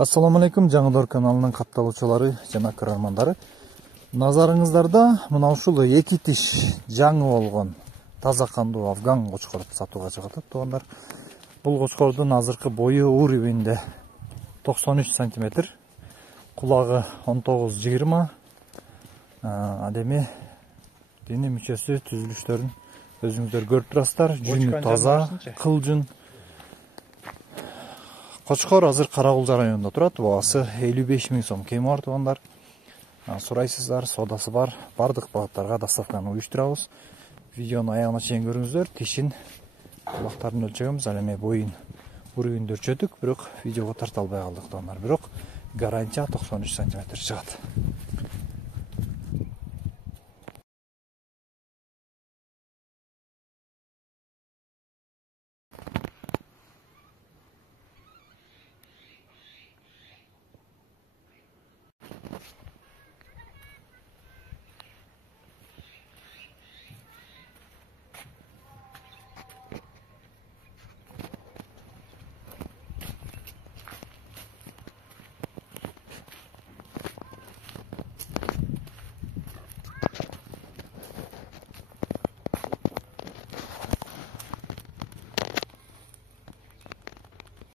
Assalamu алейкум, Жаңылар каналының катталуучулары жана көрөрмандары. Назарыңыздарда мына ушул эки тиш жаңы болгон таза кандуу афган кочкорду сатууга чыгат туугандар. Бул кочкордун азыркы бою уровеньде 93 см, кулагы 19-20, адеми дене мүчөсү түзүлүштөрүн өзүңүздөр көрүп турасыздар. Жүнү таза, кылжың. Кочкор азыр Каракулжа районунда турат. Баасы 55 000 сом кем бар туугандар. Сурайсыздар, содасы бар. Бардык багыттарга доставканы уюштурабыз. Видеону аягына чейин көрүңүздөр. Тишин, кулактарын өлчөгөнбүз. Ал эми боюн уровеньди өлчөдүк, бирок видеого тарта албай калдык туугандар. Бирок гарантия 93 см чыгат.